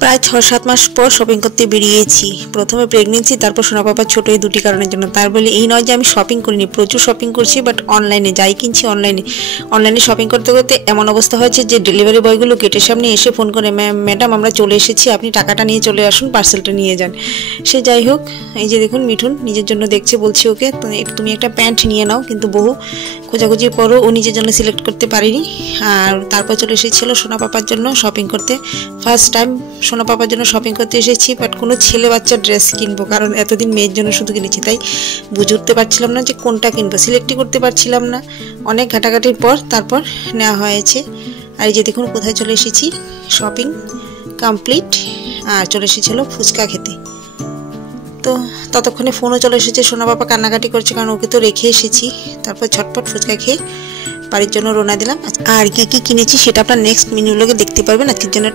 প্রায় ৬-৭ মাস পর শপিং করতে বেরিয়েছি। প্রথমে প্রেগনেন্সি, তারপর সোনা পাপার ছোট, এই দুটি কারণের জন্য। তার বলে এই নয় যে আমি শপিং করিনি, প্রচুর শপিং করছি, বাট অনলাইনে যাই কিনছি অনলাইনে শপিং করতে করতে এমন অবস্থা হয়েছে যে ডেলিভারি বয়গুলো গেটের সামনে এসে ফোন করে, ম্যাডাম আমরা চলে এসেছি, আপনি টাকাটা নিয়ে চলে আসুন, পার্সেলটা নিয়ে যান। সে যাই হোক, এই যে দেখুন মিঠুন নিজের জন্য দেখছে, বলছি ওকে তুমি একটা প্যান্ট নিয়ে নাও, কিন্তু বহু খোঁজাখুঁজির পরও ও নিজের জন্য সিলেক্ট করতে পারেনি। আর তারপর চলে এসেছিলো সোনা পাপার জন্য শপিং করতে। ফার্স্ট টাইম সোনা পাপার জন্য শপিং করতে এসেছি, বাট কোনো ছেলে বাচ্চার ড্রেস কিনবো, কারণ এতদিন মেয়ের জন্য শুধু কিনেছি, তাই বুঝে উঠতে পারছিলাম না যে কোনটা কিনবো, সিলেক্টই করতে পারছিলাম না। অনেক ঘাটাঘাটির পর তারপর নেওয়া হয়েছে। আর এই যে দেখুন কোথায় চলে এসেছি, শপিং কমপ্লিট। আর চলে এসেছিলো ফুচকা খেতে। তো ততক্ষণে ফোনও চলে এসেছে, সোনা বাবা কান্নাকাটি করছে, কারণ ওকে তো রেখে এসেছি। তারপর ঝটপট ফুচকা খেয়ে বাড়ির জন্য রওনা দিলাম। আর কি কি কিনেছি সেটা আপনার নেক্সট মিনি ব্লগে দেখতে পারবেন। আজকের জন্য